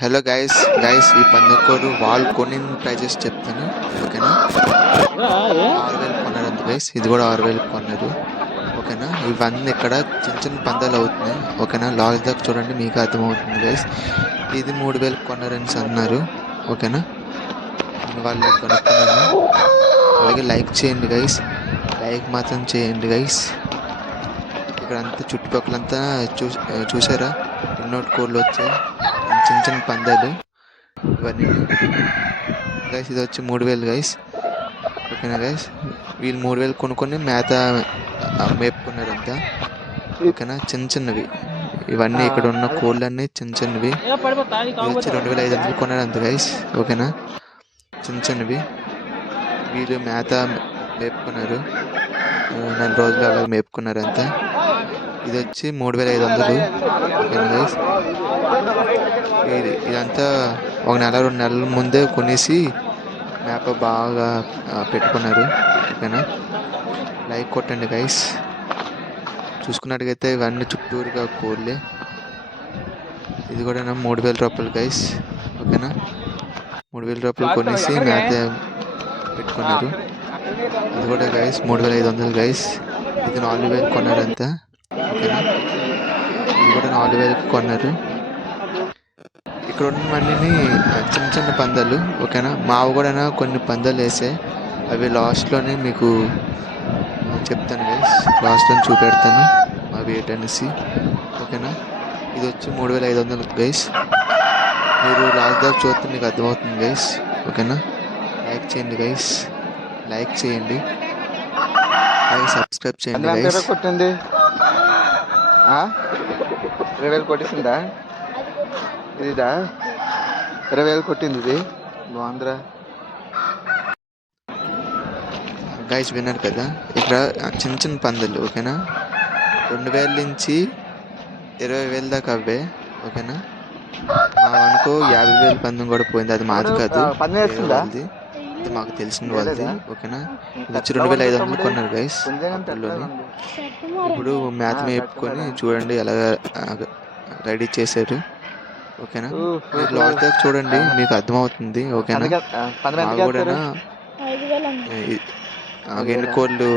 Hello guys guys ఈ పందెకోరు వాళ్ళు కొనిన ప్రైజెస్ చెప్తాను ఓకేనా? ఆరు వేలు కొన్నారు అంత గైస్ ఇది కూడా ఆరు వేలు కొన్నారు ఓకేనా? ఇవన్నీ ఇక్కడ చిన్న చిన్న పందాలు అవుతున్నాయి ఓకేనా? లాస్ట్ దాకా చూడండి మీకు అర్థమవుతుంది గైస్ ఇది మూడు వేలు కొన్నారని అన్నారు ఓకేనా? వాళ్ళు కొనుక్కున్నాను అలాగే లైక్ చేయండి గైస్ లైక్ మాత్రం చేయండి గైస్ ఇక్కడ అంతా చుట్టుపక్కలంతా చూ చూసారా? ఎన్నోటి కోళ్ళు వచ్చాయి. చిన్న చిన్న పందాలు. ఇవన్నీ. గైస్ ఇది వచ్చి మూడు వేలు గైస్ ఓకేనా గైస్ వీళ్ళు మూడు వేలు కొనుక్కొని మేత మేపుకున్నారు అంతా ఓకేనా చిన్న చిన్నవి. ఇవన్నీ ఇక్కడ ఉన్న కోళ్ళన్నీ చిన్న చిన్నవి. వచ్చి రెండు వేల ఐదు వందలు కొన్నారు అంత గైస్ ఓకేనా చిన్న చిన్నవి. వీళ్ళు మేత మేపుకున్నారు. నెల రోజులు అలా మేపుకున్నారు అంతా ఇది వచ్చి మూడు వేల ఐదు వందలు గైస్ ఇది ఇదంతా ఒక నెల రెండు నెలల ముందే కొనేసి మేప బాగా పెట్టుకున్నారు. ఓకేనా? లైక్ కొట్టండి గైస్. చూసుకున్నట్టుగైతే ఇవన్నీ చుట్టూరుగా కోళ్ళే. ఇది కూడా నా మూడు వేల రూపాయలు గైస్. ఓకేనా? మూడు వేల రూపాయలు కొనేసి మ్యాప్ పెట్టుకున్నారు. ఇది కూడా గైస్ మూడు వేల ఐదు వందలు గైస్. ఇది నాలుగు వేలు కొన్నారంతా. ఇది కూడా నాలుగు వేలకు కొన్నారు ఇక్కడ ఉన్నవన్నీ చిన్న చిన్న పందాలు ఓకేనా? మావి కూడా కొన్ని పందాలు వేసాయి అవి లాస్ట్లోనే మీకు చెప్తాను గైస్ లాస్ట్లో చూపెడతాను అవి ఏంటనేసి ఓకేనా? ఇది వచ్చి మూడు వేల ఐదు వందలు గైస్ మీరు లాస్ట్ దాకా చూస్తే మీకు అర్థమవుతుంది గైస్ ఓకేనా? లైక్ చేయండి గైస్ లైక్ చేయండి. అలాగే సబ్స్క్రైబ్ చేయండి గైస్ ఇరవై వేలు కొట్టేసిందా ఇదిదా? ఇరవై వేలు కొట్టింది ఇది బాగుందిరా. గైస్ విన్నారు కదా? ఇక్కడ చిన్న చిన్న పందులు ఓకేనా? రెండు వేల నుంచి ఇరవై వేల దాకా అవే ఓకేనా? మా అనుకో యాభై వేల పందెం కూడా పోయింది. అది మాది కాదు. పందెం ఇది మాకు తెలిసిన వాళ్ళది? ఓకేనా? ఇది వచ్చి రెండు వేల ఐదు వందలు కొన్నారు గైస్. ఇప్పుడు ఆ, మేపుకొని. చూడండి ఎలాగ రెడీ చేశారు. ఓకేనా? మీరు లాస్ట్ దాకా చూడండి మీకు అర్థమవుతుంది ఓకేనా? కూడా? ఎన్ని కోళ్ళు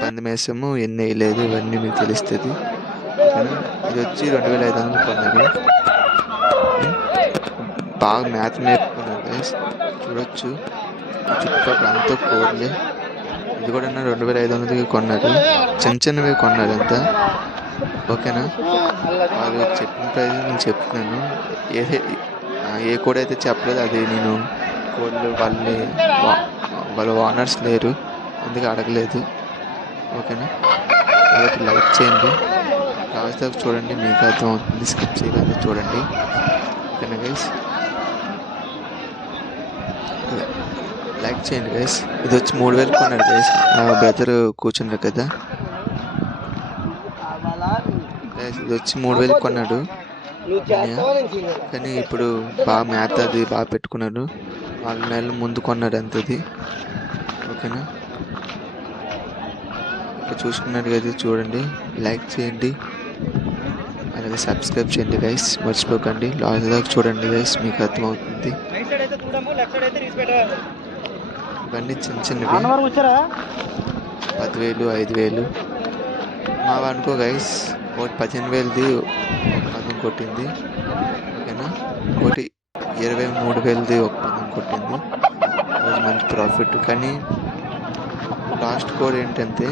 పందెం వేసాము ఎన్ని వేయలేదు ఇవన్నీ మీకు తెలుస్తుంది. ఓకేనా? ఇది వచ్చి రెండు వేల ఐదు వందలు కొన్నారు? బాగా మేపుకున్నారు గైస్ చూడొచ్చు. ఈ చుట్టుపక్కల ఇది కూడా రెండు వేల ఐదు వందలకి కొన్నారు చిన్న చిన్నవి కొన్నారు అంతా. ఓకేనా? వాళ్ళు చెప్పిన ప్రైజ్ నేను చెప్తున్నాను. ఏ ఏ కోడ్ అయితే చెప్పలేదు అది నేను కోళ్ళు వాళ్ళని వాళ్ళ ఓనర్స్ లేరు. అందుకే అడగలేదు. ఓకేనా? కాబట్టి లైక్ చేయండి. లాస్ట్ దాకా చూడండి. మీకు అర్థం అవుతుంది స్కిప్ చేయకుండా చూడండి. ఓకేనా గైస్ లైక్ చేయండి గైస్ ఇది వచ్చి మూడు వేలు కొన్నాడు గైస్ బ్రదర్ కూర్చున్నారు కదా. గైస్ ఇది వచ్చి మూడు వేలు కొన్నాడు. కానీ ఇప్పుడు బాగా మేత అది బాగా పెట్టుకున్నాడు. నాలుగు నెలలు ముందు కొన్నాడు అంతది. ఓకేనా? ఇక్కడ చూసుకున్నట్టు కదా చూడండి. లైక్ చేయండి. అలాగే సబ్స్క్రైబ్ చేయండి గైస్ మర్చిపోకండి. లాస్ట్ దాకా చూడండి గైస్ మీకు అర్థమవుతుంది. ఇవన్నీ చిన్న చిన్నవి. పదివేలు ఐదు వేలు మా అనుకో గైస్ ఒకటి పదిహేను వేలది ఒక పందెం కొట్టింది. ఓకేనా? ఒకటి ఇరవై మూడు వేలది ఒక పందెం కొట్టింది. మంచి ప్రాఫిట్ కానీ లాస్ట్ కోడ్ ఏంటంటే